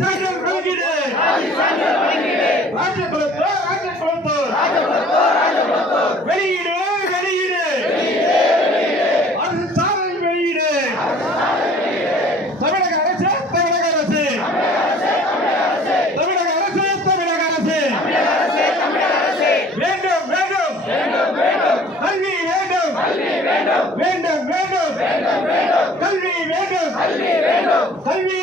சான்றிதழ் வழங்கிடு. ராஜகுலத்தோர் வெளியீடு அரசு சாதனை வெளியீடு. தமிழக அரசு வேண்டும் கல்வி வேண்டும் கல்வி வேண்டும் கல்வி